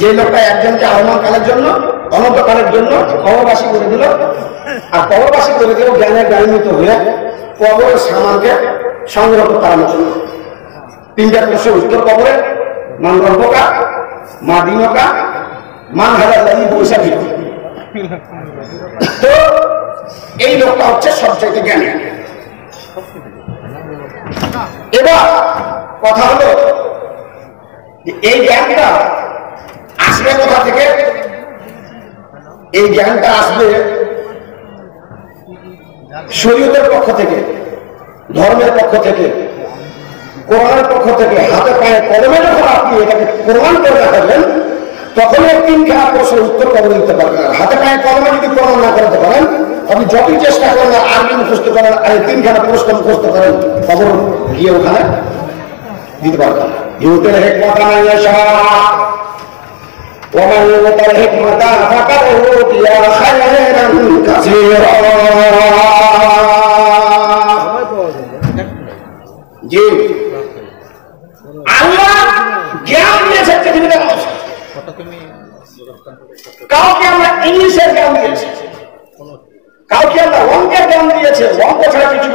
যে লোকটা একজনকে আহ্বানকালের জন্য অনন্তকালের জন্য কবরবাসী করে দিল, আর কবরবাসী করে দিল জ্ঞানের জ্ঞানীত হয়ে কবরের সামানকে সংগ্রহ করানোর জন্য। তিনটা প্রশ্নের উত্তর কবরে, মান রব্বকা, মা দিনকা, মান হাজার বৈশাখী। তো এই লোকটা হচ্ছে সবচাইতে জ্ঞানী। এবার কথা হলো এই জ্ঞানটা আসবে কোথা থেকে? এই জ্ঞানটা আসবে শরীয়তের পক্ষ থেকে, ধর্মের পক্ষ থেকে, কোরআনের পক্ষ থেকে। হাতে পায়ে কলমে যখন আপনি এটাকে প্রমাণ করে দেখাবেন, তখন এই তিনখানা প্রশ্নের উত্তর কবর দিতে পারবেন। হাতে পায়ে কলমে যদি প্রমাণ না করতে পারেন, আপনি যতই চেষ্টা করেন আরবি মুখস্থ করেন, আর এই তিনখানা প্রশ্ন মুখস্থ করেন, কবর গিয়ে ওখানে দিতে পারবেন। ইউতিল হিকমাতা মান ইয়াশা ওয়া মান ইউতিল হিকমাতা ফাকাদ উতিয়া খায়রান কাসীরা। জি, আল্লাহ জ্ঞান দিয়েছে পৃথিবীতে মানুষ। কাউকে আমরা ইংলিশের জ্ঞান দিয়েছি, কাউকে আমরা অঙ্কের জ্ঞান দিয়েছে, অঙ্ক ছাড়া কিছু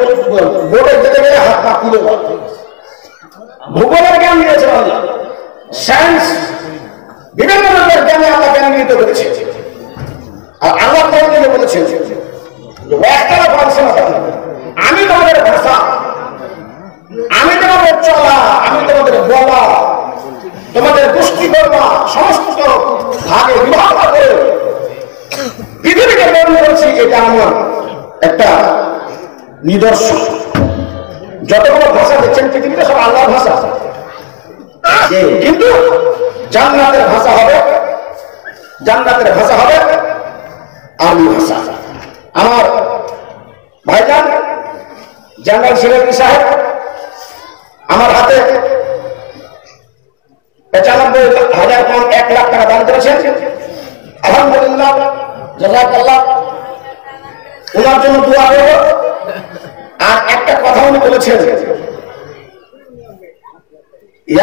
বোর্ডে যেতে গেলে হাত পা তুলে ভূগোলের জ্ঞান দিয়েছে আল্লাহ, সায়েন্স বিভিন্ন রকমের জ্ঞানে আল্লাহ জ্ঞানান্বিত করেছে। আর আল্লাহ কোরআন থেকে বলেছেন একটানা ভাবছে না, আমি তোমাদের ভাষা, আমি তোমাদের চলা, আমি তোমাদের বলা, তোমাদের গোষ্ঠী কর্মা সমস্ত ভাগে বিভাগ করে পৃথিবীকে তৈরি করেছি। এটা আমার একটা নিদর্শন। যতগুলো ভাষা দেখছেন পৃথিবীতে সব আল্লাহর ভাষা, কিন্তু জান্নাতের ভাষা হবে, জান্নাতের ভাষা হবে আরবি ভাষা। আমার ভাইজান জেনারেল সেক্রেটারি সাহেব আমার হাতে 95,000 পাউন্ড 1 লাখ টাকা দান করেছেন। আলহামদুলিল্লাহ, জাযাকাল্লাহ। ওনার জন্য দোয়া করব। আর একটা কথা উনি বলেছেন,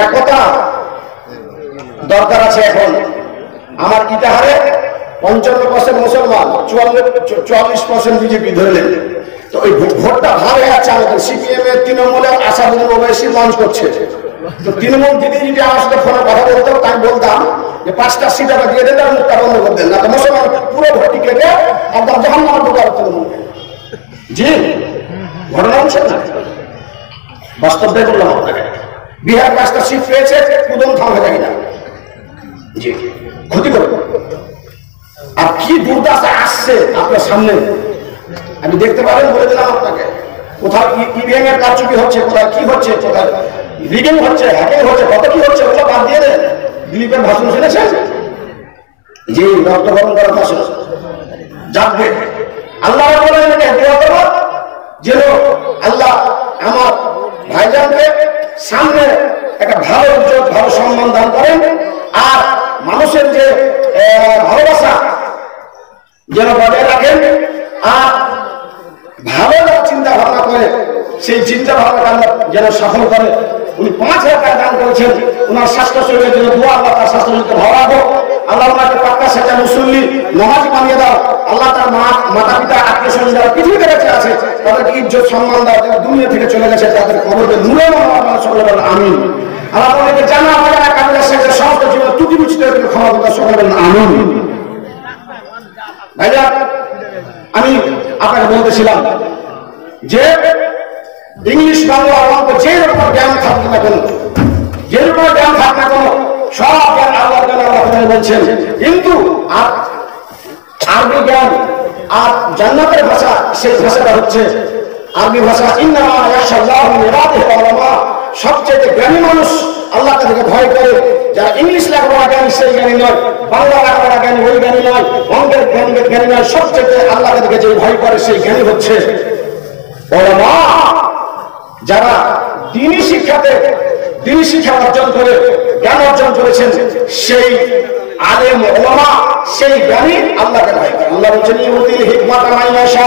একতা দরকার আছে এখন। আমার ইটাহারে 55% মুসলমান, 44% বিজেপি ধরলেন। তো ওই ভোটটা ভালো হয়ে যাচ্ছে আমাদের। সিপিএম এর তৃণমূলের আসাদুল ওবাইসি লঞ্চ করছে। তো তৃণমূল দিদি যদি আমার সাথে ফোনে কথা বলতো, তাই বলতাম যে 5টা সিট আবার দিয়ে দেন, আর মুখটা বন্ধ করে দেন, না তো মুসলমান পুরো ভোটই কেটে একদম জাহান্নামে ঢোকার তৃণমূল। জি, ঘটনা হচ্ছে না, বাস্তবটাই বললাম আপনাকে। বিহার 5টা সিট পেয়েছে, কুদম থামে যায় না। জি, ক্ষতি করবে। আর কি দুর্দশা আসছে আপনার সামনে আমি দেখতে পারেন, বলে দিলাম আপনাকে। কোথাও ইভিএম এর কারচুপি হচ্ছে, কোথায় কি হচ্ছে, কোথায় রিগিং হচ্ছে, হ্যাকিং হচ্ছে, কত কি হচ্ছে, ওটা বাদ দিয়ে দেন। দিলীপের ভাষণ শুনেছেন? জি, রক্তকরণ করার ভাষণ যাবে। আল্লাহ বলেন দোয়া করব যেন আল্লাহ আমার ভাইজানকে সামনে একটা ভালো ইজ্জত, ভালো সম্মান দান করেন। আর মানুষের যে ভালোবাসা যেন বজায় রাখেন। আর ভালো চিন্তা ভাবনা করে সেই চিন্তা ভাবনাটা যেন সফল করে। উনি 5,000 টাকা দান করেছেন। ওনার স্বাস্থ্য শরীরের জন্য দোয়া, আল্লাহ তার স্বাস্থ্য শরীরকে ভালো রাখো। আল্লাহ ওনাকে পাক্কা সাজা মুসল্লি নামাজ বানিয়ে দাও। আল্লাহ তার মাতা পিতা আত্মীয় স্বজন যারা পৃথিবীতে বেঁচে আছে তাদেরকে ইজ্জত সম্মান দাও। যারা দুনিয়া থেকে চলে গেছে তাদের কবরকে নূরে সকলে বলেন আমিন। আল্লাহ তাদেরকে জানা অজানা কাবিলা শেখের সমস্ত জীবন ত্রুটি বিচ্ছুতের ক্ষমা করতে সকলে বলেন আমিন। ভাইয়া, আমি আপনাকে বলতেছিলাম যে ইংলিশ, বাংলা, অঙ্ক যে রকম জ্ঞান থাকবে না কেন, যে রকম জ্ঞান থাক না কেন, সব জ্ঞান আল্লাহর জ্ঞান আল্লাহ বলছেন। কিন্তু আরবি জ্ঞান আর জান্নাতের ভাষা, সেই ভাষাটা হচ্ছে আরবি ভাষা। ইন্নামা ইয়াখশাল্লাহু মিন ইবাদিহিল উলামা। সবচেয়ে জ্ঞানী মানুষ আল্লাহ তাদেরকে ভয় করে। যারা ইংলিশ লেখাপড়া জ্ঞানী সেই জ্ঞানী নয়, বাংলা লেখাপড়া জ্ঞানী ওই জ্ঞানী নয়, অঙ্কের জ্ঞানী নয়। সবচেয়ে আল্লাহ তাদেরকে যে ভয় করে সেই জ্ঞানী হচ্ছে উলামা। যারা দ্বীনি শিক্ষাতে দ্বীনি শিক্ষা অর্জন করে জ্ঞান অর্জন করেছেন, সেই আলেম উলামা, সেই জ্ঞানী আল্লাহকে ভয় করে। আল্লাহ বলছেন ইউতিল হিকমাতা মান ইয়াশা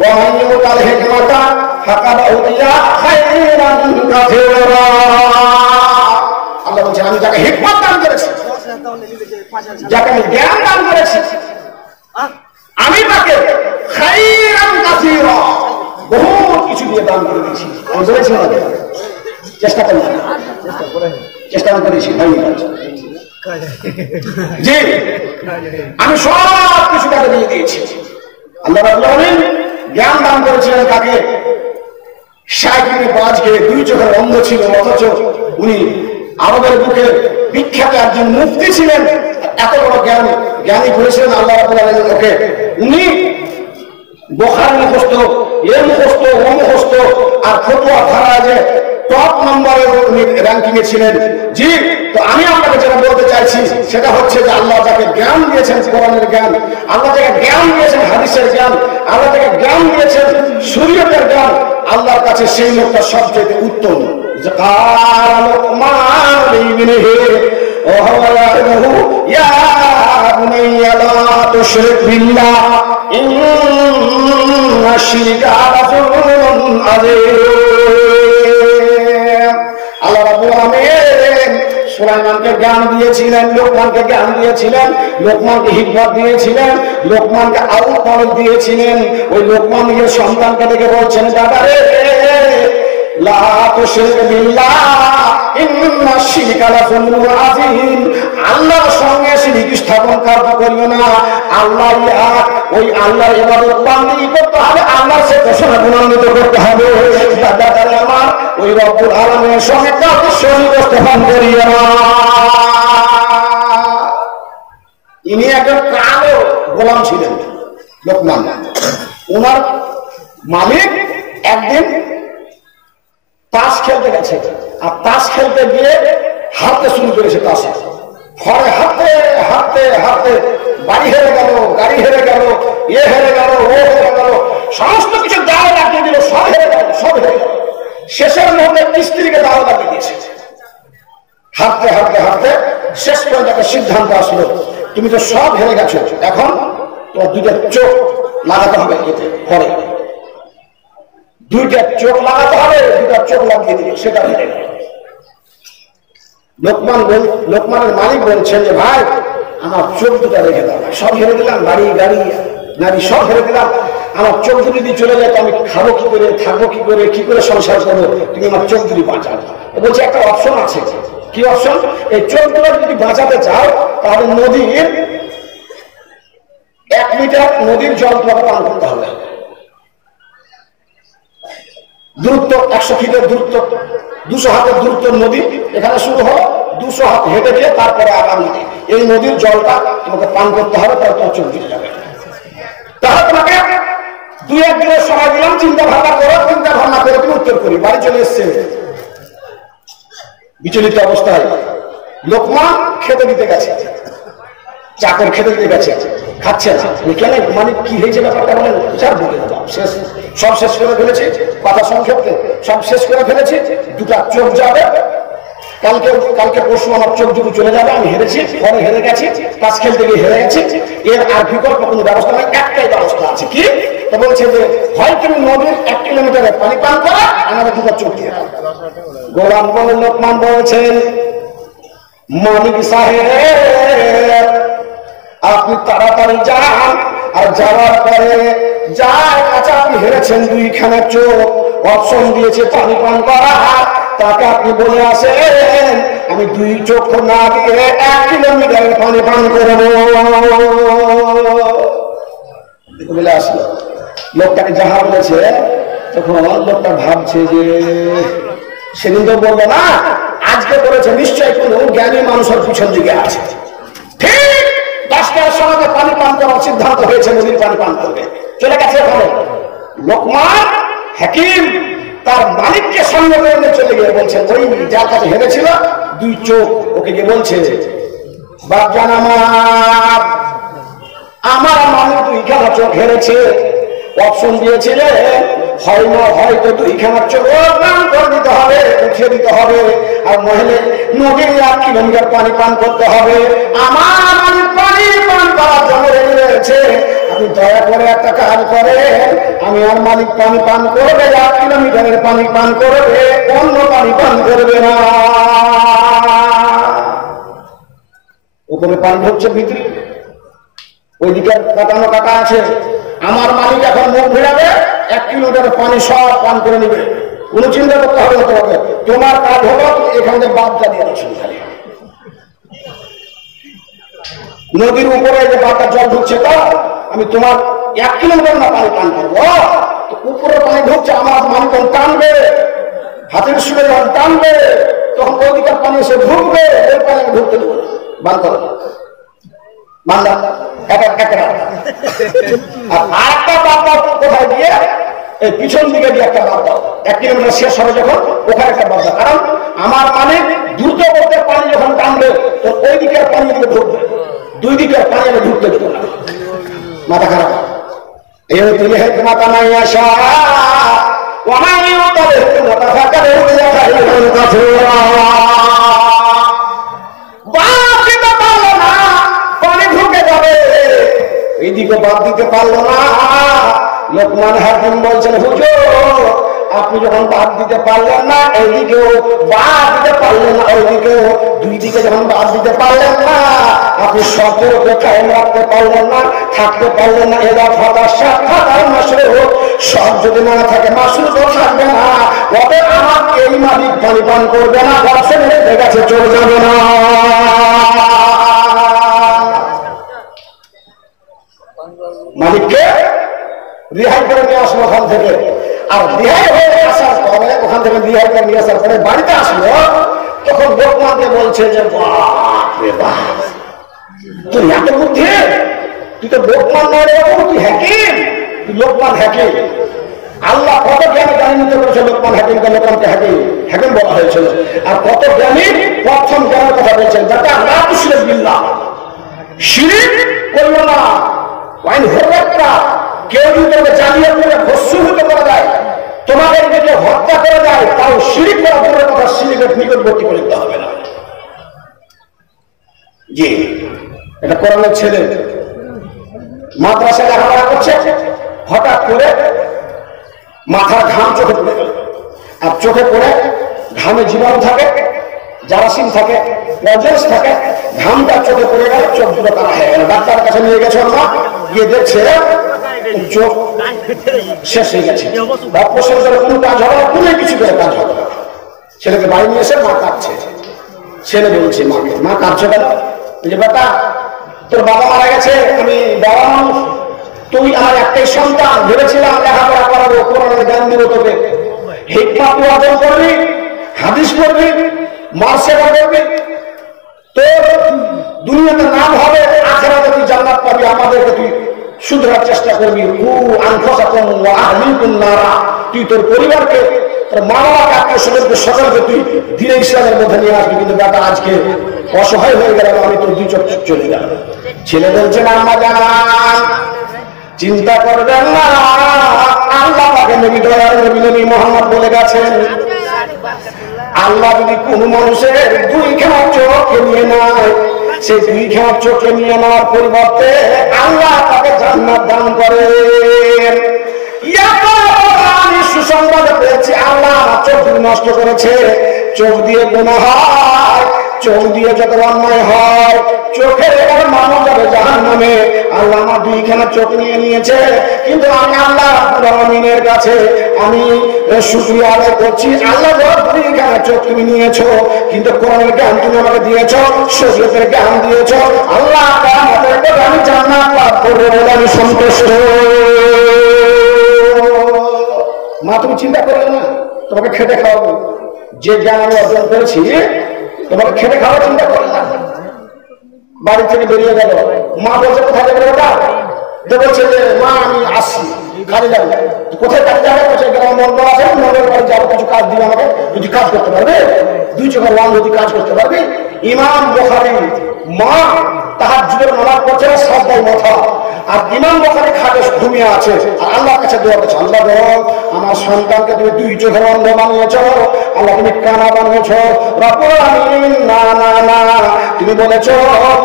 ওয়া মান ইউতিল হিকমাতা ফাকাদ উতিয়া খায়রান কাসীরা। আল্লাহ বলছেন আমি যাকে হিকমত দান করেছি যাকে আমি জ্ঞান দান করেছি আমি তাকে খাইরান কাসীরা বহুত কিছু দিয়ে দান করে দিয়েছি। আমি বলেছি না চেষ্টা করলাম, চেষ্টা করেছি হয়নি জি, আমি সব কিছু তাকে দিয়ে দিয়েছি। আল্লাহ রাব্বুল আলামিন জ্ঞান দান করেছিলেন কাকে? শাইখ ইবনে বাজকে, দুই চোখের অন্ধ ছিল, অথচ উনি আরবের বুকে বিখ্যাত একজন মুফতি ছিলেন। এত বড় জ্ঞানী করেছিলেন আল্লাহ রাব্বুল আলামিন ওকে। উনি বুখারী মুখস্থ, মুখস্থ, ও মুখস্থ, আর ফতোয়া ধারা যে টপ নম্বরের উনি র্যাঙ্কিং এ ছিলেন। জি, তো আমি আপনাকে যেটা বলতে চাইছি সেটা হচ্ছে যে আল্লাহ যাকে জ্ঞান দিয়েছেন কোরআনের জ্ঞান, আল্লাহ যাকে জ্ঞান দিয়েছেন হাদিসের জ্ঞান, আল্লাহ যাকে জ্ঞান দিয়েছেন শরীয়তের জ্ঞান, আল্লাহর কাছে সেই লোকটা সবচেয়ে উত্তম। যে কাল লোকমান লিবনিহি ওয়া হুয়া ইয়াদহু ইয়া বুনাইয়া লা তুশরিক বিল্লাহ ইন্না শিরকা লাযুলমুন আযীম। আল্লাহ রাব্বুল আলামিন সুলাইমানকে জ্ঞান দিয়েছিলেন, লোকমানকে জ্ঞান দিয়েছিলেন, লোকমানকে হিকমত দিয়েছিলেন, লোকমানকে আউল দিয়েছিলেন। ওই লোকমান নিজের সন্তানকে দেখে বলছেন, দাদা রে লা তুশরিক বিল্লাহ ইন্না শিরকা লাযুলমুন আযীম। আল্লাহর সঙ্গে শিরক স্থাপন করিও না। আল্লাহ এক, ওই আল্লাহর ইবাদত বান্দেগি করতে হবে, আল্লাহর সাথে ঘোষণা গুণান্বিত করতে হবে। দাদারে আমার ওই রব্বুল আলামিনের সঙ্গে কাউকে শরীক স্থাপন করিও না। ইনি একজন কালো গোলাম ছিলেন লোকমান। ওনার মালিক একদিন তাস খেলতে গেছে, আর তাস খেলতে গিয়ে হারতে শুরু করেছে তাসে। ঘরে হারতে হারতে হারতে বাড়ি হেরে গেল, গাড়ি হেরে গেল, হেরে গেল, ও হেরে গেল, সমস্ত কিছু দাও লাগিয়ে দিল, সব হেরে গেল, সব হেরে গেল। শেষের মুহূর্তে স্ত্রীকে দাও লাগিয়ে দিয়েছে। হারতে হারতে হারতে শেষ পর্যন্ত একটা সিদ্ধান্ত আসলো, তুমি তো সব হেরে গেছো, এখন তোমার দুইটা চোখ লাগাতে হবে এতে ঘরে, দুইটা চোখ লাগাতে হবে, দুইটা চোখ লাগিয়ে দিল, সেটা হেরে গেল। লোকমানের মালিক বলছেন যে ভাই আমার চোখ দুটা রেখে দাও, সব হেরে দিলাম, বাড়ি গাড়ি নারী সব হেরে দিলাম, আমার চোখ দুটি যদি চলে যায় তো আমি খাবো কি করে, থাকবো কি করে সংসার করবো, তুমি আমার চোখ দুটি বাঁচাও। বলছে একটা অপশন আছে। কি অপশন? এই চোখ দুটো যদি বাঁচাতে চাও তাহলে নদীর 1 লিটার নদীর জল তোমাকে পান করতে হবে। দূরত্ব 100 ফিটের দূরত্ব, 200 হাতের দূরত্ব নদী, এখানে শুরু হয় 200 হাত হেঁটে গিয়ে তারপরে আবার নদী। এই নদীর জলটা তোমাকে পান করতে হবে, তাহলে তোমার চোখ দিতে যাবে। তাহলে তোমাকে 2-1 দিনের সময় দিলাম, চিন্তা ভাবনা করে তুমি উত্তর করি। বাড়ি চলে এসছে বিচলিত অবস্থায়। লোকমান খেতে দিতে গেছে, চাকর খেতে দিতে গেছে, খাচ্ছে না। কেন মানে কি হয়েছে ব্যাপারটা বলেন? বলে দিলাম, সব শেষ করে ফেলেছে, কথা সংক্ষেপে সব শেষ করে ফেলেছে। দুটা চোখ যাবে, কালকে পরশু আমার চোখ দুটো চলে যাবে, আমি হেরেছি, পরে হেরে গেছি, তাস খেলতে গিয়ে হেরে গেছি, এর আর বিকল্প কোনো ব্যবস্থা নেই, একটাই ব্যবস্থা আছে। কি? তো বলছে যে হয় তুমি নদীর 1 কিলোমিটারের পানি পান করা, আমাদের দুটো চোখ দিয়ে। গোলাম লোকমান বলছেন, মালিক সাহেব আপনি তাড়াতাড়ি যান, আর যাওয়ার পরে যার কাছে আপনি হেরেছেন 2খানা চোখ, অপশন দিয়েছে পানি পান করা, তাকে আপনি বলে আসেন আমি 2 চোখ না দিয়ে 1 কিলোমিটার পানি পান করবো। বলে আসলো, লোকটাকে যাহা বলেছে তখন লোকটা ভাবছে যে সেদিন তো বলবো না, আজকে বলেছে নিশ্চয়ই কোনো জ্ঞানী মানুষের পিছন দিকে আছে। ঠিক 10টার সময় পানি পান করার সিদ্ধান্ত হয়েছে, নদীর পানি পান করবে, চলে গেছে। ওখানে লোকমান হাকিম তার মালিককে সঙ্গে করে চলে গিয়ে বলছে, ওই যার কাছে হেরেছিল 2 চোখ, ওকে গিয়ে বলছে বাপজান আমার মালিক 2খানা চোখ হেরেছে, অপশন দিয়েছিলে হয়তো 2খানা চোখ দান করে দিতে হবে, উঠিয়ে দিতে হবে, আর মহিলা নদীর 1 কিলোমিটার পানি পান করতে হবে। আমার মালিক পানি পান করার জন্য রেডি রয়েছে, আপনি দয়া করে একটা কাজ করেন, আমি আর মালিক পানি পান করবে, 1 কিলোমিটারের পানি পান করবে, অন্য পানি পান করবে না। উপরে পানি ঢুকছে ভিতরে, ওইদিকে কাটানো কাটা আছে। আমার মালিক এখন মুখ ফেরাবে, 1 কিলোমিটার পানি সব পান করে নিবে, কোনো চিন্তা করতে হবে না তোমাকে। তোমার কাজ হলো এখান থেকে বাদ চালিয়ে আসুন। খালি নদীর উপরে যে বাদটা জল ঢুকছে, তো আমি তোমার 1 কিলোমিটার না পানি পান করবো, উপরে পানি ঢুকছে, আমার মালিক টানবে, হাতের সুরে যখন টানবে তখন ওইদিকে পানি এসে ঢুকবে, ওই পানি আমি ঢুকতে দেবো না। বান করো বান্দা, একটা আর একটা বাদ দাও কোথায় দিয়ে, এই পিছন দিকে দিয়ে একটা বাদ দাও। 1 কিলোমিটার শেষ হবে যখন, ওখানে একটা বাদ দাও। কারণ আমার মালিক দ্রুত করতে পানি যখন টানবে তো ওই দিকের পানি দিকে ঢুকবে, 2 দিকের পানি আমি ঢুকতে দেবো না। মাথা খারাপ। এই তুলে হেঁটে মাথা নাই আসা পানি ঢুকে যাবে, এইদিকে বাদ দিতে পারলো না। লোকমান হাকিম বলছেন, হুজুর আপনি যখন বাদ দিতে পারলেন না, এইদিকেও বাদ দিতে পারলেন না, ওইদিকেও, 2 দিকে যখন বাদ দিতে পারলেন না, আপনি সতের উপরে কায়েম রাখতে পারলেন না, থাকতে পারলেন না। এরা ফাতার মাসে হোক, সব যদি না থাকে মাসুল তো থাকবে না। তবে আমার এই মালিক পানি পান করবে না, বর্ষে মেরে গেছে, চলে যাবে না। মালিককে রিহাই করে নিয়ে আসলো ওখান থেকে। আর রিহাই হয়ে আসার পরে, ওখান থেকে রিহাই করে নিয়ে আসার পরে বাড়িতে আসলো, তখন লোকমানকে বলছে যে বাপ রে বাপ, তুই এত বুদ্ধি, তুই তো লোকমান নয়, তুই হাকিম, তুই লোকমান হাকিম। আল্লাহ কত জ্ঞানী জ্ঞানিত করেছে লোকমান হাকিমকে, লোকমানকে হাকিম হাকিম বলা হয়েছিল। আর কত জ্ঞানী প্রথম জ্ঞানের কথা বলছেন, যাতে আল্লাহ তুশরিক বিল্লাহ, শিরিক করলো না। ওয়াইন হত্যা, কেউ যদি তোমাকে জালিয়াত করে ভস্মীভূত করা যায়, তোমাদের যদি হত্যা করা যায়, তাও শিরিক করা দূরের কথা, শিরিকের নিকটবর্তী করে দিতে হবে না। জি, এটা কোরআনের ছেলে মাদ্রাসায় লেখাপড়া করছে, হঠাৎ করে মাথার ঘাম চোখে পড়ে গেল। আর চোখে পড়ে ঘামে জীবাণু থাকে, জারাসিম থাকে, পজেস থাকে, ঘামটা চোখে পড়ে গেল, চোখ দুটো কানা হয়ে গেল। ডাক্তারের কাছে নিয়ে গেছে, ওর মা গিয়ে দেখছে চোখ শেষ হয়ে গেছে, অপারেশন করে কোনো কাজ হবে না, কোনো কিছু করে কাজ হবে না। ছেলেকে বাড়ি নিয়ে এসে মা কাঁদছে। ছেলে বলছে মাকে, মা কাঁদছে কেন? যে বেটা, তোর বাবা মারা গেছে, আমি বাবা মানুষ, তুই আমার একটাই সন্তান, ভেবেছিলাম লেখাপড়া করাবো, কোরআনের জ্ঞান দিব তোকে, হিকমত তুই অর্জন করবি, হাদিস করবি, মার সেবা করবি, তোর দুনিয়াতে নাম হবে, আখিরাতে তুই জান্নাত পাবি, আমাদেরকে তুই শুধরার চেষ্টা করবি। তুই তোর পরিবারকে, তোর মা বাবাকে, আত্মীয় স্বজনকে, সকলকে তুই ধীরে ইসলামের মধ্যে নিয়ে আসবি। কিন্তু বেটা আজকে অসহায় হয়ে গেল, আমি তোর 2 চোখ চলে গেল। ছেলে বলছে না, আম্মা জান চিন্তা করবেন না, আল্লাহ পাকে নবী দয়ার নবী মুহাম্মদ বলে গেছেন, আল্লাহ যদি কোন মানুষের 2খানা চোখকে নিয়ে নেয়, সেই 2খানা চোখে নিয়ে নেওয়ার পরিবর্তে আল্লাহ তাকে জান্নাত দান করেন। আমি সুসংবাদ পেয়েছি, আল্লাহ চোখ নষ্ট করেছে, চোখ দিয়ে গুনাহ হয়, চোখ দিয়ে যত অন্যায় হয়, চোখের এবার মানুষ যাবে জাহান্নামে। আল্লাহ আমার 2খানা চোখ নিয়ে নিয়েছে, কিন্তু আমি আল্লাহ রাব্বুল আলামিনের কাছে আমি শুকরিয়া আদায় করছি। আল্লাহ 2খানা চোখ তুমি নিয়েছো, কিন্তু কোরআনের জ্ঞান তুমি আমাকে দিয়েছো, শরীয়তের জ্ঞান দিয়েছো। আল্লাহ আমাদের পরে আমি জান্নাত লাভ করবো বলে আমি সন্তুষ্ট। মা তুমি চিন্তা করলে না, তোমাকে খেটে খাওয়াবো, যে জ্ঞান আমি অর্জন করেছি তোমাকে খেটে খাওয়া চিন্তা করলে না। বাড়ি থেকে বেরিয়ে গেল, মা বলছে কোথায় যাবে ওটা, বলছে যে মা আমি আসছি, কাজে যাবো। কোথায় কাজে যাবে? কোথায় গ্রাম মন্ডল আছে, মন্ডলের বাড়ি যাবো, কিছু কাজ দিবে আমাকে, যদি কাজ করতে পারবে, 2 চোখের ওয়ান যদি কাজ করতে পারবে। ইমাম বুখারী মা তাহাজ্জুদের নামাজ পড়ছে না, সাজদায় মাথা, আর ইমাম বুখারী খাটে ঘুমিয়ে আছে, আর আল্লাহর কাছে দোয়া করছে, আল্লাহ গো আমার সন্তানকে তুমি 2 চোখের অন্ধ বানিয়েছো, আল্লাহ তুমি কানা বানিয়েছো, রব্বুল আলামিন না না না তুমি বলেছো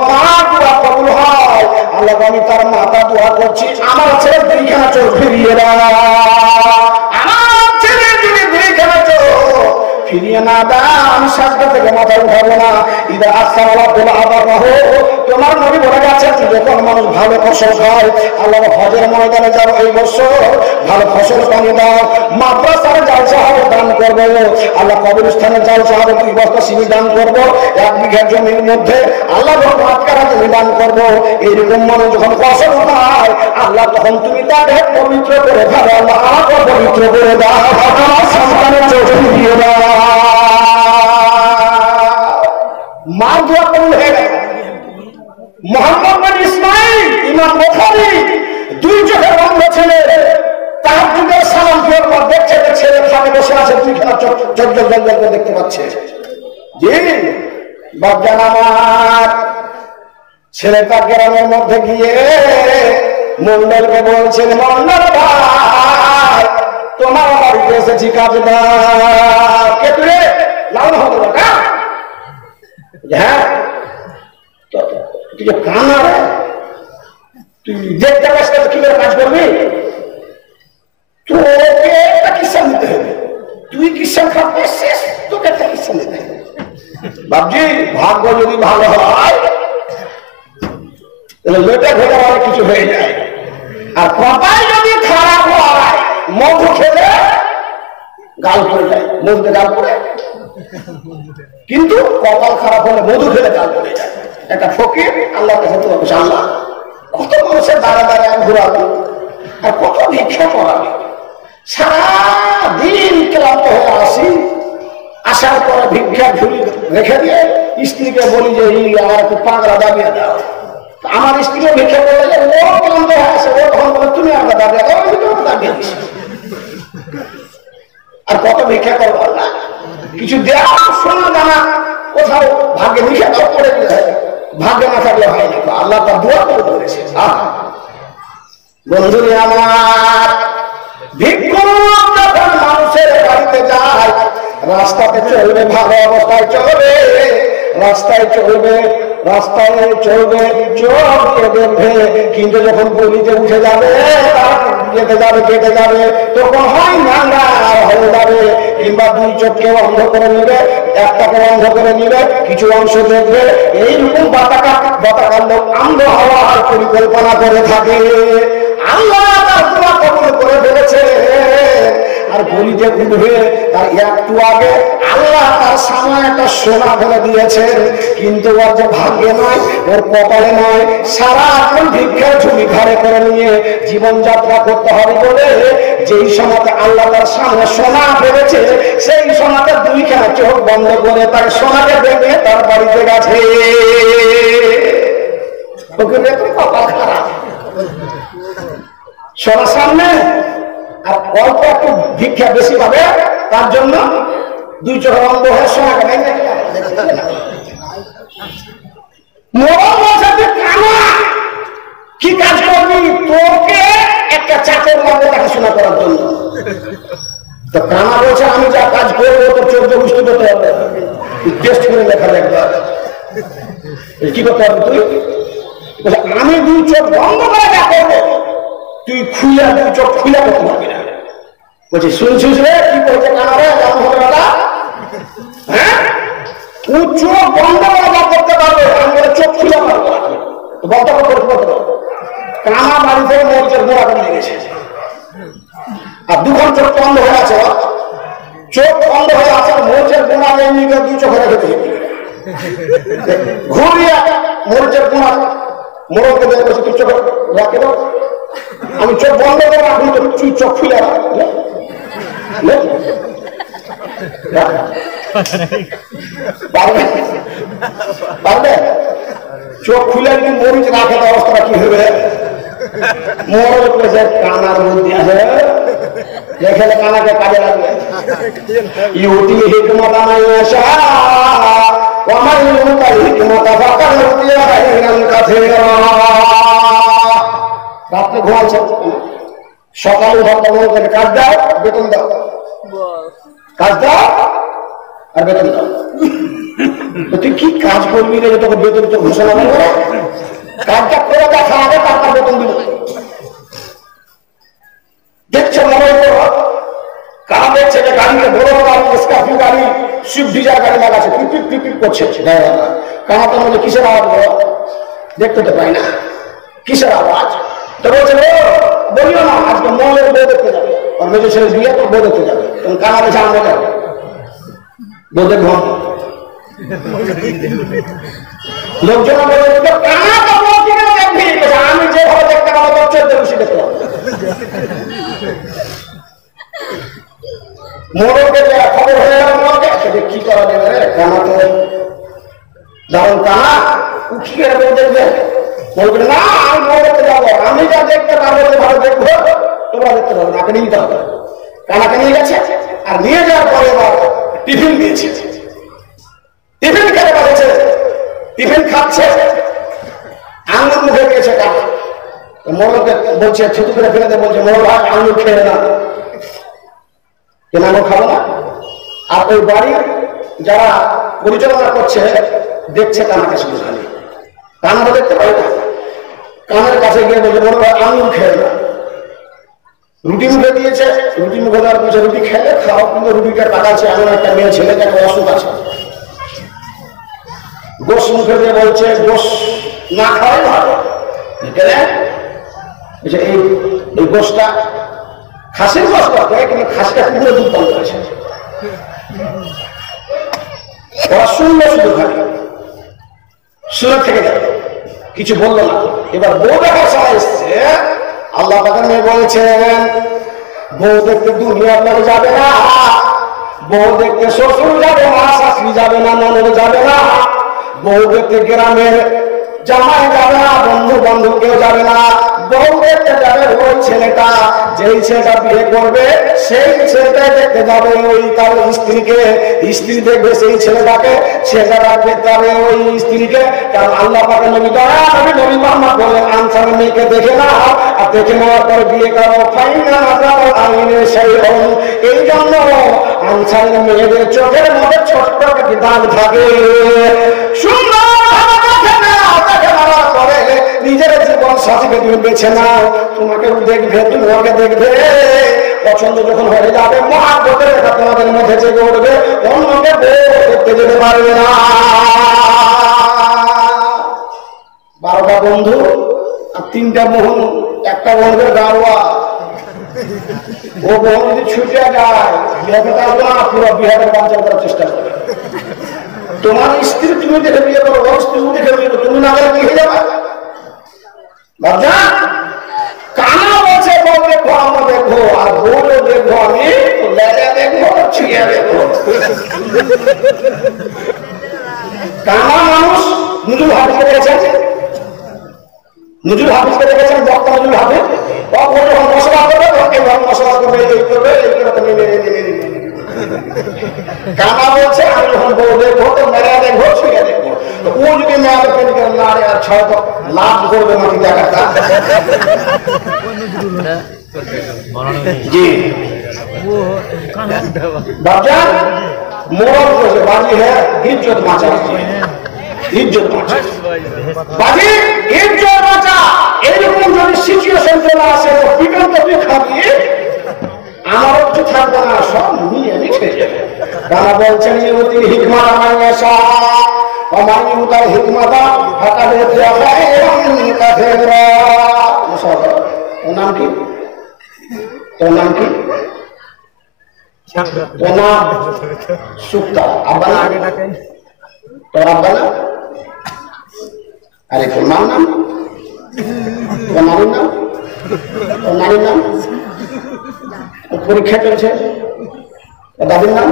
মা দোয়া কবুল হয়। আল্লাহ আমি তার মাতা দোয়া করছি, আমার ছেলে 2খানা চোখ ফিরিয়ে দাও, আমার ছেলে যদি 2খানা চোখ ফিরিয়ে না দাও, আমি সাজদা থেকে মাথা উঠাবো না। ইদা আসসালাতু আবার তোমার নবী বলে গেছেন যখন মানুষ ভালো ফসল খায়, আল্লাহ হজের ময়দানে যাবো এই বছর, ভালো ফসল পানি দাও, মাদ্রাসার জালসা হবে দান করবো, আল্লাহ কবরস্থানে জালসা হবে 2 বস্তা সিমি দান করবো, 1 বিঘা জমির মধ্যে আল্লাহ আটকারা জমি দান করবো। এইরকম মানুষ যখন ফসল পায় আল্লাহ তখন তুমি তাকে পবিত্র করে ফেলো, আল্লাহ আমাকে পবিত্র করে দাও, আমার সন্তানের চোখে দিয়ে দাও। মা দোয়া কবুল হয়ে গেল। মুহাম্মদ বিন ইসমাইল ইমাম বুখারী 2 চোখের অন্ধ ছেলে, তাহাজ্জুদের সালাম ফেরার পর দেখছে যে ছেলে খাটে বসে আছে, 2 খানা চকচক জলজল করে দেখতে পাচ্ছে। জি বাপজান আমার, ছেলেটা গ্রামের মধ্যে গিয়ে মন্ডলকে বলছেন, মন্ডল ভাই তোমার বাড়িতে এসেছি কাজ দাও। কে তুই? লাউন হবে না? হ্যাঁ তুই যে কানা রে, তুই দেখতে পাস না কি করে কাজ করবি? তোকে একটা কিষান দিতে হবে, তুই কিষান খাবে শেষ, তোকে একটা কিষান দিতে হবে। বাবজি ভাগ্য যদি ভালো হয় তাহলে লোটা ঘোটা অনেক কিছু হয়ে যায়, আর কপাল যদি খারাপ হয় মধু খেলে গাল পড়ে যায়, মধুতে গাল পড়ে, কিন্তু কপাল খারাপ হলে মধু খেলে গাল পড়ে যায়। একটা ফকির আল্লাহ কাছে আল্লাহ কত মানুষের দাঁড়া দাঁড়ায় ঘুরাবে আর কত ভিক্ষা করাবে, সারাদিন ক্লান্ত হয়ে আসি, আসার পরে ভিক্ষা ঝুলি রেখে দিয়ে স্ত্রীকে বলি যে আমার একটু পাগড়া দাবিয়ে দাও। আমার স্ত্রীও ভিক্ষা করলে ও ক্লান্ত হয়ে আসে, ও তখন বলে তুমি আমাকে দাবিয়ে দাও, আমি তোমাকে দাবিয়ে দিচ্ছি। আর কত ভিক্ষা করবো আল্লাহ, কিছু দেওয়া সোনা দানা কোথাও ভাগ্যে নিষেধ করে দিতে হয়, ভাগ্যে না থাকলে হয় না, আল্লাহ তার দোয়া করে ধরেছে। বন্ধুরে আমার, ভিক্ষুক যখন মানুষের বাড়িতে যায় রাস্তাতে চলবে, ভালো অবস্থায় চলবে, রাস্তায় চলবে, রাস্তায় চলবে, চোখ দেখবে, কিন্তু যখন গলিতে উঠে যাবে, যেতে যাবে কেটে যাবে, তখন হয় না হয়ে যাবে, কিংবা 2 চোখকে অন্ধ করে নিবে, একটাকে অন্ধ করে নিবে, কিছু অংশ দেখবে, এইরকম বাতাকার লোক অন্ধ হওয়ার পরিকল্পনা করে থাকে। আল্লাহ তার দোয়া কবুল করে ফেলেছে, আর গলিতে উঠবে তার একটু আগে আল্লাহ তার সামনে একটা সোনা ফেলে দিয়েছেন, কিন্তু ওর যে ভাগ্যে নয়, ওর কপালে নয়, সারাক্ষণ ভিক্ষার ঝুলি ঘরে করে নিয়ে জীবনযাত্রা করতে হবে বলে যেই সময়তে আল্লাহ তার সামনে সোনা ফেলেছে, সেই সময়তে 2 খানা চোখ বন্ধ করে তার সোনাকে দেখে তার বাড়িতে গেছে। ওকে কপাল খারাপ, সোনার সামনে আর অল্প একটু ভিক্ষা বেশি পাবে, তার জন্য 2 চোখ অন্ধ হয়ে সোনাকে দেখে। কি কাজ করবি? তোকে একটা চাকর লাগবে দেখাশোনা করার জন্য। তো কানা বলছে আমি যা কাজ করবো তো 14 গোষ্ঠী করতে হবে, টেস্ট করে লেখা একবার কি করতে হবে তুই? আমি 2 চোখ বন্ধ করে যা করবো তুই খুলে 2 চোখ খুলে করতে পারবি না। বলছি শুনছিস রে কি করছে কানা রে? হ্যাঁ তুই চোখ বন্ধ করে যা করতে পারবে, আমি চোখ খুলে পারবো বন্ধ করতে পারবো। কানা বাড়ি থেকে মরিচের গোড়া করে লেগেছে, আর 2 চোখ বন্ধ হয়ে আছে, চোখ বন্ধ হয়ে আছে, মরিচের গোড়া এমনি 2 চোখে রেখে দিয়েছে, ঘুরিয়ে মরিচের গোড়া মোড়কে বের করছে, তুই চোখ রাখে দাও, আমি চোখ বন্ধ করে রাখুন তো তুই চোখ খুলে পারবে পারবে? চোখ খুলে যদি মরিচ রাখে তো অবস্থাটা কি হবে? মরল করেছে কানার বুদ্ধি আছে, যেখানে কানাকে কাজে লাগবে। ইউতি হিকমত আনাইয়াশা ওয়া মান ইউতাল হিকমতা ফাকাদ উতিয়া খায়রান কাসীরা। রাতে ঘুমাচ্ছে, সকালে উঠে কাজ দাও, বেতন দাও, কাজ দাও আর বেতন দাও। তুই কি কাজ করবি রে, তোকে বেতন তো ঘোষণা করবো, কাজটা করে দেখা হবে, তারপর বেতন দিব। দেখছো মোবাইল কারা দেখছে যে গাড়িকে বড় গাড়ি, স্কর্পিও গাড়ি, সুইফট ডিজায়ার গাড়ি লাগাচ্ছে, পিপিপ পিপিপ করছে, কানাতে মধ্যে কিসের আওয়াজ বড়? দেখতে তো পাই না, কিসের আওয়াজ? তো বলছে বলিও না, আজকে মলের বউ দেখতে যাবে, আর মেজো ছেলে বিয়ে তো বউ দেখতে যাবে, তখন কানা বেছে আমরা যাবো বউ দেখব। লোকজন আমি যেভাবে দেখতে পাবো তোর চোদ্দ খুশি দেখতে পাবো। মোড়কে খবর হয়ে গেল মোড়কে, কি করা যাবে রে, কানা তো ধরুন কানা উঠি করে বউ দেখবে, বলবে না আমি বউ দেখতে যাবো, আমি যা দেখতে পারবো ভালো দেখবো, তোমরা দেখতে পারবো না, নিয়ে যেতে হবে। কানাকে নিয়ে গেছে, আর নিয়ে যাওয়ার পরে এবার টিফিন দিয়েছে, টিফিন খেতে পারছে, টিফিন খাচ্ছে, আঙুর মুখে দিয়েছে কানা। মোড়কে বলছে ছুটি করে ফেলে বলছে মোড় ভাই আঙুর খেয়ে না, কেন আঙুর খাবো না? আর ওই বাড়ির যারা পরিচালনা করছে দেখছে কানাকে শুধু, খালি কানা তো দেখতে পারে না, কানের কাছে গিয়ে বলছে মোড় ভাই আঙুর খেয়ে না। রুটি মুখে দিয়েছে, রুটি মুখে দেওয়ার পর রুটি খেলে খাও, কিন্তু রুটিটা টাকাচ্ছে এমন একটা মেয়ে ছেলেকে একটা অসুখ আছে, গোস মুখে দিয়ে বলছে গোস না খাওয়াই ভালো, এই গোসটা খাসির গোস করতে, কিন্তু খাসিটা পুরো দুধ বন্ধ করেছে। ওরা শুনলো শুধু, খালি শুনে থেকে গেল, কিছু বললো না। এবার বউ দেখার সময় এসছে, আল্লাহ পাকের মেয়ে বলেছেন বউ দেখতে দুনিয়া আপনাকে যাবে না, বউ দেখতে শ্বশুর যাবে না, শাশুড়ি যাবে না, ননদ যাবে না, বউ দেখতে গ্রামের জামাই যাবে না, বন্ধু বান্ধব কেউ যাবে না, বউ দেখতে যাবে ওই ছেলেটা, যেই ছেলেটা বিয়ে করবে সেই ছেলেটা দেখতে যাবে ওই তার স্ত্রীকে, স্ত্রী দেখবে সেই ছেলেটাকে, ছেলেটা রাখবে তার ওই স্ত্রীকে। কারণ আল্লাহ পাকে নবী নবী মুহাম্মদ বললেন আনসার মেয়েকে দেখে না, আর দেখে নেওয়ার পরে বিয়ে করো, ফাইনা নাযারা আইনে সেই হন। এই জন্য আনসারের মেয়েদের চোখের মধ্যে ছোট্ট একটা দাগ থাকে, সুন্দর নিজের জীবন সাথীকে তুমি বেছে নাও, তোমাকে দেখবে, তুমি ওকে দেখবে, পছন্দ যখন হয়ে যাবে মহাব্বতের রেখা তোমাদের মধ্যে জেগে উঠবে, অন্যকে দেখতে যেতে পারবে না। 12টা বন্ধু আর 3টা মোহন, একটা বন্ধুর গাওয়া, ও বোন যদি ছুটে যায় বিহারে আসবে না, পুরো বিহারের বাঞ্চাল করার চেষ্টা করবে। তোমার স্ত্রী তুমি দেখে বিয়ে করো, ওর স্ত্রী দেখে বিয়ে করো, তুমি না গেলে কি হয়ে যাবে? কানা বলছে বউ দেখো, আমরা দেখবো, আর বউও দেখবো, আমি লেজা দেখবো, ছুঁয়ে দেখবো। কানা মানুষ নুজুল হাফিজকে দেখেছেন, নুজুল হাফিজকে দেখেছেন, বক্তা নুজুল হাফিজ, যখন মশলা করবে এইভাবে মশলা করবে, এই করবে, এই করে তুমি কানা বলছে আমি যখন বউ দেখবো তো মেরা দেখবো, ছুঁয়ে দেখবো। ও যদি মেয়াদ পেয়ে গেল না রে, আর 6 তো লাভ করবে মাটি জায়গাটা। জি বাচ্চা মোড় করছে বাজি, হ্যাঁ ইজ্জত বাঁচা, ইজ্জত বাঁচা বাজি, ইজ্জত বাঁচা। এইরকম যদি সিচুয়েশন চলে আসে তো পিটন তো তুই খাবি, আমারও কিছু থাকবে না, সব নিয়ে আমি খেয়ে যাবে। তারা বলছেন ইউতিল হিকমাতা মান ইয়াশা ওয়া মান ইউতাল হিকমাতা ফাকাদ উতিয়া খায়রান কাসীরা। ওর নাম কি? তোর নাম কি? তোর নাম সুক্তা। আব্বা না? তোর আব্বা না? আরে তোর মার নাম? তোর নানির নাম? তোর নানির নাম? পরীক্ষা চলছে, দাদির নাম?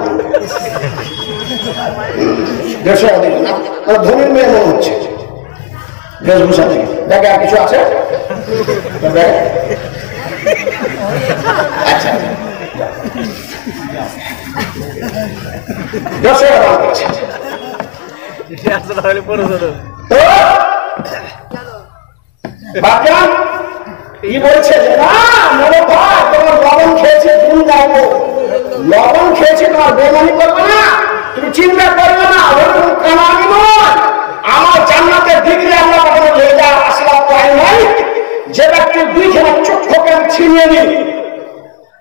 ধনীর মেয়ে মনে হচ্ছে বেশভূষা থেকে। দেখে আর কিছু আছে? আচ্ছা কি বলছে যে না মনে ভাই তোমার লবণ খেয়েছে, গুণ গাইবো, লবণ খেয়েছে তোমার বেমানি করবে না, তুমি চিন্তা করবে না, ওরকম কামানি নয়। আমার জান্নাতের ডিগ্রি আল্লাহ কখনো নিয়ে যা আসলাম তাই নয়, যে ব্যক্তি 2খানা চক্ষুকে ছিনিয়ে নিই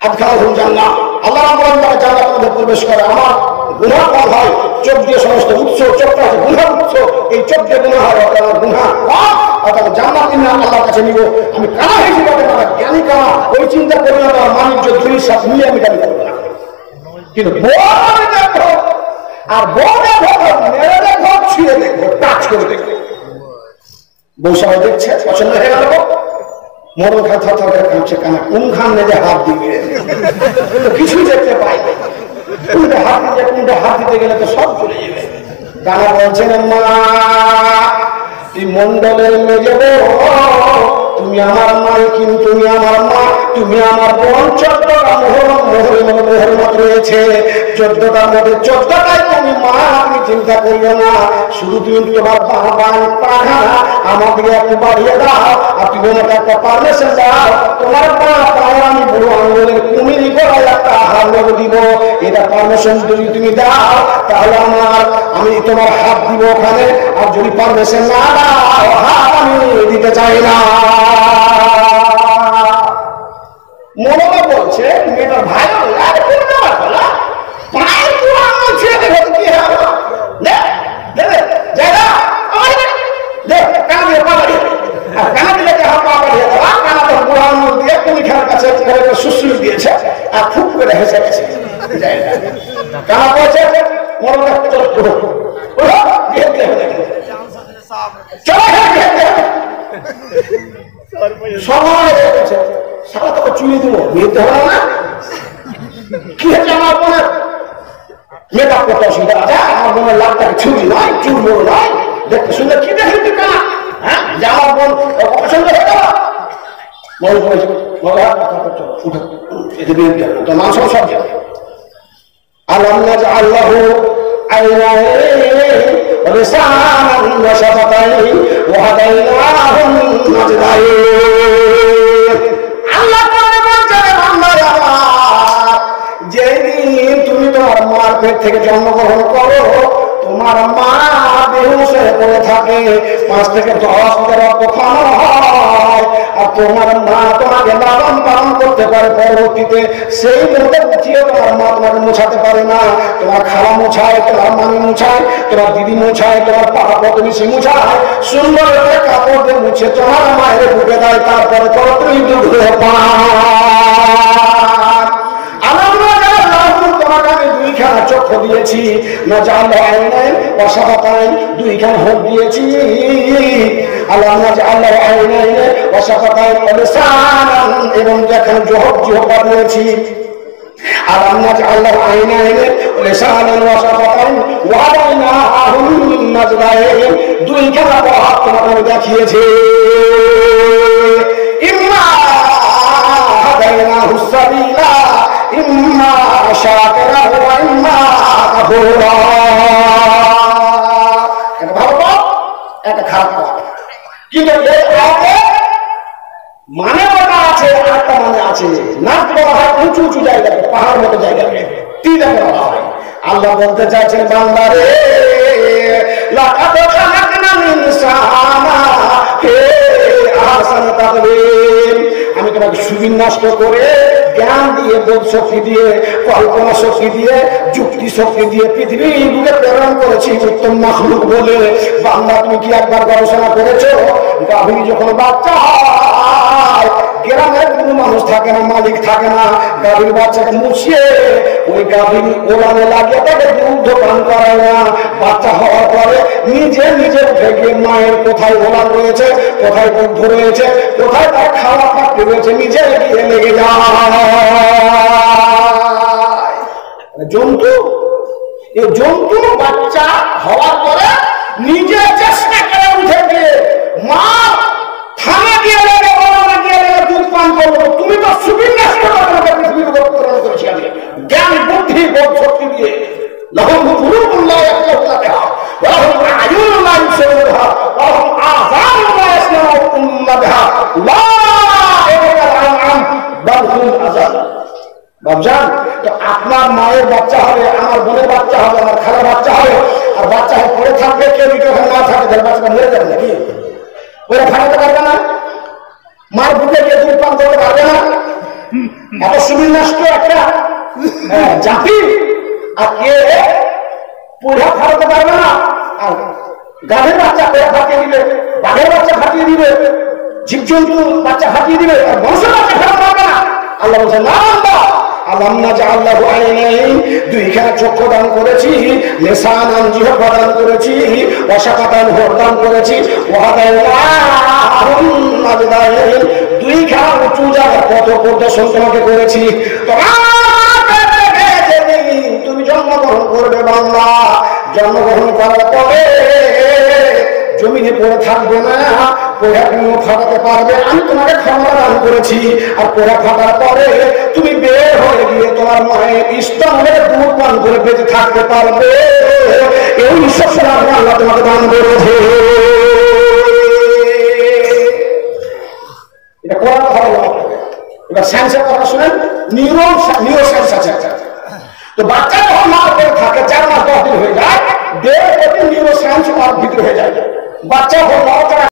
আদখালাহুল জান্নাহ, আল্লাহ রাব্বুল আলামিন জান্নাতের মধ্যে প্রবেশ করে। আমার গুনাহ কম হয়, চোখ দিয়ে সমস্ত উৎস, চোখটা গুনাহ উৎস, এই চোখ দিয়ে গুনাহ হয়, আমার গুনাহ কম। না আল্লাহর কাছে নিব, আমি কানা হয়েছি বলে না, জ্ঞানী কানা, ওই চিন্তা করি না তোমার বাণিজ্য ধুলি সব নিয়ে আমি দাবি করবো না। কিন্তু বড় দেখো, আর বড় দেখো, মেরে দেখো, ছুঁয়ে দেখো, টাচ করে দেখো। বউ সবাই দেখছে, পছন্দ হয়ে গেল, মরণ খাতা থাকে কাঁপছে, কানা কোন খান নেজে হাত দিবে কিছুই দেখতে পাই, কোনটা হাত দিতে কোনটা হাত দিতে গেলে তো সব চলে যাবে। কানা বলছেন মা তুই মন্ডলের মেজে তুমি আমার মালকিন, তুমি আমার মা, তুমি আমার বোন। 14টা মোহর মত রয়েছে, 14টার মধ্যে 14টাই তুমি মা, আপনি চিন্তা করিও না, শুধু তুমি তোমার পাখা আমাকে একটু বাড়িয়ে দাও, আর তুমি আমাকে একটা পারমিশন দাও, তোমার পা পায়ে আমি বুড়ো আঙ্গুলের কুমিরি করে একটা হাত দিব, এটা পারমিশন যদি তুমি দাও তাহলে আমি তোমার হাত দিব ওখানে, আর যদি পারমিশন না দাও হাত আমি দিতে চাই না। মনোবা বলছে মেয়েটার ভাই সুশ্রী দিয়েছে আর খুব করে হেসে গেছে। কানা বলছে মনোবা সময় হয়ে গেছে, সারা তোকে চুয়ে দিব, বিয়েতে হবে না কি হচ্ছে আমার বোনের মেকআপ করতে অসুবিধা আছে, আমার বোনের লাভটাকে ছুরি নয়, চুল বড় নয়, দেখতে শুনলে কি দেখি তুই কানা, হ্যাঁ যে আমার বোন পছন্দ হয়ে গেল, বল বলেছে তো মান সব সব যাবে। আল্লাহ আল্লাহ ولسانا وشفتين وهديناه النجدين। আল্লাহ তাআলা বলেন বান্দারা যেদিন তুমি তোমার মার পেট থেকে জন্মগ্রহণ করো, তোমার মা বেহুশ হয়ে পড়ে থাকে, 5 থেকে 10 দিন রক্ত খাওয়ানো হয়, আর তোমার মা তোমাকে লালন পালন করতে পারে, পরবর্তীতে সেই মুহূর্তে উঠিয়ে তোমার মা তোমাকে মোছাতে পারে না, তোমার খালা মোছায়, তোমার মামি মোছায়, তোমার দিদি মোছায়, তোমার পাড়া প্রতিবেশী মোছায়, সুন্দর করে কাপড় দিয়ে মুছে তোমার মায়ের বুকে দেয়, তারপরে করো তুমি দুধ পান। তোমাকে আমি 2খানা চক্ষু দিয়েছি, না জানলে আইনাই অসাবাতাই 2খানা হোক দিয়েছি, আল্লাহ না জানলে আইনাই অসাবাতাই লিসানান এবং যেখানে জিহ্বা দিয়েছি, আল্লাহ না জানলে আইনাই লিসানান ওয়াসাবাতাই ওয়ালাইনাহুম নাজদাইন 2খানা পথ তোমাকে আমি দেখিয়েছি। ইম্মা হাদাইনাহুস সাবিলা ইম্মা শাকিরা ওয়া ইম্মা কাফুরা। এটা ভালো পথ, এটা খারাপ পথ, কিন্তু এই আয়াতে মানে ওটা আছে, আরেকটা মানে আছে, নাক বলা হয় উঁচু উঁচু জায়গাতে, পাহাড় মতো জায়গাতে, তীরে বলা হয়। আল্লাহ বলতে চাইছেন বান্দারে লাকাদ খালাকনাল ইনসানা ফি আহসানি তাকওয়িম, আমি তোমাকে সুবিন্যস্ত করে জ্ঞান দিয়ে, বোধ শক্তি দিয়ে, কল্পনা শক্তি দিয়ে, যুক্তি শক্তি দিয়ে পৃথিবীর বুকে প্রেরণ করেছি উত্তম মাখলুক বলে। বান্দা তুমি কি একবার গবেষণা করেছো, গাভীর যখন বাচ্চা হয়, গ্রামের কোনো মানুষ থাকে না, মালিক থাকে না, গাভীর বাচ্চাকে মুছিয়ে ওই গাভীর ওলানে লাগিয়ে তাকে দুধ পান করায় না, বাচ্চা হওয়ার পরে নিজে নিজে উঠে গিয়ে মায়ের কোথায় ওলান রয়েছে, কোথায় দুধ রয়েছে, কোথায় তার খাওয়া থাকতে রয়েছে, নিজে গিয়ে লেগে যায়। জন্তু, এই জন্তু বাচ্চা হওয়ার পরে নিজে চেষ্টা করে উঠে গিয়ে মা থানা দিয়ে লেগে ওলানে গিয়ে লেগে দুধ পান করবো। তুমি তো সুবিন্যস্ত করে পৃথিবীর উপর প্রেরণ করেছি আমি জ্ঞান বুদ্ধি বোধ শক্তি দিয়ে। لهم قلوب لا يفقهون بها ولهم أعين لا يبصرون بها ولهم آذان لا يسمعون بها أولئك كالأنعام بل هم أضل। বাবজান, তো আপনার মায়ের বাচ্চা হবে, আমার বোনের বাচ্চা হবে, আমার খালার বাচ্চা হবে, আর বাচ্চা হয়ে পড়ে থাকবে, কেউ যদি ওখানে না থাকে তাহলে বাচ্চাটা মরে যাবে নাকি? ওরা ফাটাতে পারবে না, মার বুকে গিয়ে দুধ পান করতে পারবে না, এত সুবিন্যস্ত একটা জাতি, আর কে পুরা ফাটাতে পারবে না, আর গাধের বাচ্চা পেয়ে ফাটিয়ে দিবে, বাঘের বাচ্চা ফাটিয়ে দিবে, জীবজন্তু বাচ্চা হাঁটিয়ে দিবে আর বংশ বাচ্চা খারাপ পারবে না। আল্লাহ বলছে না আল্লাহ আল্লাহ আইনাইন, দুইখানা চক্ষু দান করেছি, লিসানান জিহ্বা দান করেছি, ওয়াশাফাতান হোর দান করেছি, ওয়াহাদাইনাহুন নাজদাইন, দুইখানা উঁচু জায়গার পথ প্রদর্শন তোমাকে করেছি। তুমি জন্মগ্রহণ করবে বাংলা, জন্মগ্রহণ করার পরে জমিনে পড়ে থাকবে না, পোড়া তুমি ফাটাতে পারবে, আমি তোমাকে ক্ষমতা দান করেছি। আর পোড়া ফাটার পরে তুমি বের হয়ে গিয়ে তোমার মায়ের স্তনে দুধ পান করে বেঁচে থাকতে পারবে। এই ঈশ্বর আল্লাহ তোমাকে দান করেছে। এটা কোরআন ভালো লাগে। এবার সায়েন্সের কথা শুনেন, নিউরো সায়েন্স আছে একটা। তো বাচ্চা যখন মার পেটে থাকে 4 মাস 10 দিন হয়ে যায়, 1.5 নিউরো সায়েন্স মার ভিতরে হয়ে যায়। বাচ্চা